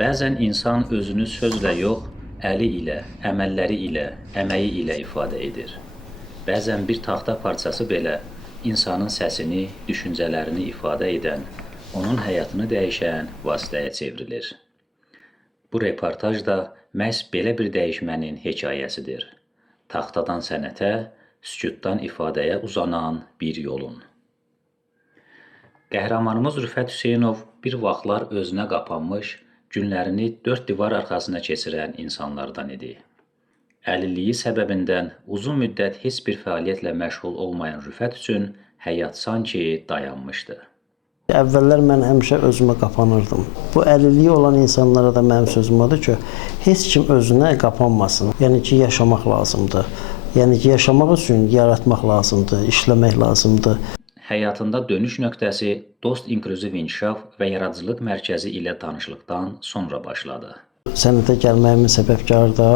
Bəzən insan özünü sözlə yox, əli ilə, əməlləri ilə, əməyi ilə ifadə edir. Bəzən bir taxta parçası belə insanın səsini, düşüncələrini ifadə edən, onun həyatını dəyişən vasitəyə çevrilir. Bu reportaj da məhz belə bir dəyişmənin hekayəsidir. Taxtadan sənətə, sükutdan ifadəyə uzanan bir yolun. Qəhrəmanımız Rüfət Hüseynov bir vaxtlar özünə qapanmış, günlərini dörd divar arxasına keçirən insanlardan idi. Əlilliyi səbəbindən uzun müddət heç bir fəaliyyətlə məşğul olmayan Rüfət üçün həyat sanki dayanmışdı. Əvvəllər mən həmişə özümə qapanırdım. Bu əlilliyi olan insanlara da mənim sözüm odur ki, heç kim özünə qapanmasın. Yəni ki, yaşamaq lazımdır. Yəni ki, yaşamaq üçün yaratmaq lazımdır, işləmək lazımdır. Həyatında dönüş nöqtəsi Dost İnklüziv İnkişaf və Yaradıcılıq Mərkəzi ilə tanışlıqdan sonra başladı. Sənətə gəlməyimin səbəbkarı da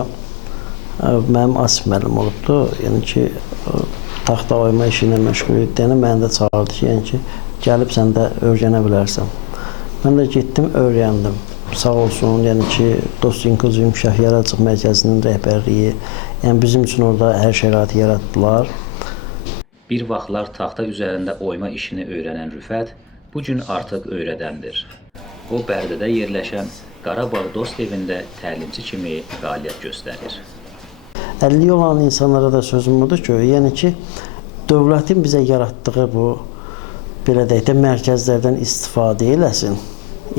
mənim Asif müəllim olubdu. Yəni ki, taxta oyma işi ilə məşğul idi. Yəni məni də çağırdı ki, yəni ki, gəlib sən də öyrənə bilərsən. Mən də getdim, öyrəndim. Sağ olsun, yəni ki, Dost İnklüziv İnkişaf Yaradıcılıq Mərkəzinin rəhbərliyi, yəni bizim üçün orada hər şəraiti yaratdılar. Bir vaxtlar taxta üzərində oyma işini öyrənən Rüfət bu gün artıq öyrədəndir. O, Bərdədə yerləşən Qarabağ Dost evində təlimçi kimi fəaliyyət göstərir. Əlilliyi olan insanlara da sözüm budur ki, yəni ki, dövlətin bizə yaratdığı bu, belə deyək də, mərkəzlərdən istifadə eləsin.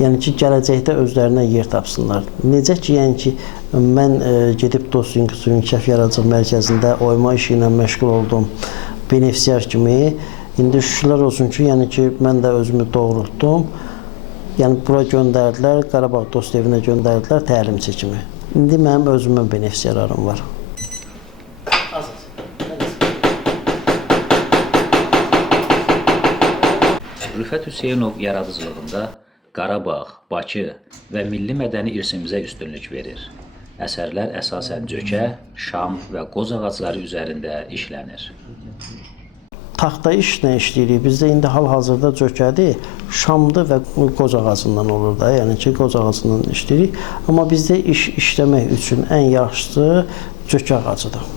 Yəni ki, gələcəkdə özlərinə yer tapsınlar. Necə ki, yəni ki, mən gedib Dost İnkişaf Yaradıcılıq Mərkəzində oyma işi ilə məşğul oldum. Benefisiar kimi. İndi şükürlər olsun ki, yəni ki, mən də özümü doğrultdum. Yəni, bura göndərdilər, Qarabağ Dost evinə göndərdilər təlimçi kimi. İndi mənim özümün benefisiarlarım var. Rüfət Hüseynov yaradıcılığında Qarabağ, Bakı və milli mədəni irsimizə üstünlük verir. Əsərlər əsasən cökə, şam və qoz ağacları üzərində işlənir. Taxta işlə işləyirik. Bizdə indi hal-hazırda cökədir, şamdır və qoz ağacından olur da. Yəni ki, qoz ağacından işləyirik. Amma bizdə işləmək üçün ən yaxşısı cökə ağacıdır.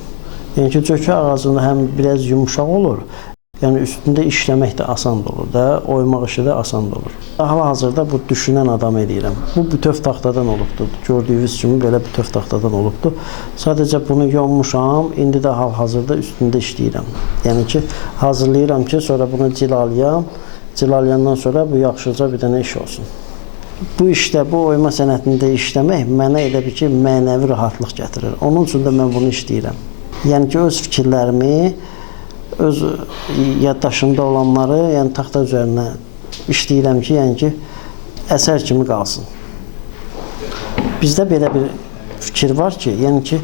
Yəni ki, cökə ağacında həm biraz yumuşaq olur, yəni üstündə işləmək də asan olur da, oymaq işi də asan olur. Hal-hazırda bu düşünən adam eləyirəm. Bu bütöv taxtadan olubdur. Gördüyünüz kimi belə bütöv taxtadan olubdur. Sadəcə bunu yonmuşam, indi də hal-hazırda üstündə işləyirəm. Yəni ki, hazırlayıram ki, sonra bunu cilalayam. Cilalayandan sonra bu yaxşıca bir dənə iş olsun. Bu işdə, bu oyma sənətində işləmək mənə elə bir ki, mənəvi rahatlıq gətirir. Onun üçün də mən bunu işləyirəm. Yəni ki, öz fikirlərimi, öz yaddaşımda olanları, yəni taxta üzərinə işləyirəm ki, yəni ki, əsər kimi qalsın. Bizdə belə bir fikir var ki, yəni ki,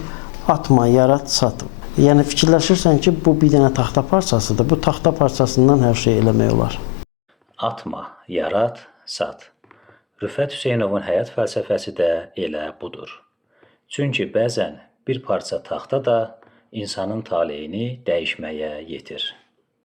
atma, yarat, sat. Yəni fikirləşirsən ki, bu bir dənə taxta parçasıdır. Bu taxta parçasından hər şey eləmək olar. Atma, yarat, sat. Rüfət Hüseynovun həyat fəlsəfəsi də elə budur. Çünki bəzən bir parça taxta da insanın taleyini dəyişməyə yetir.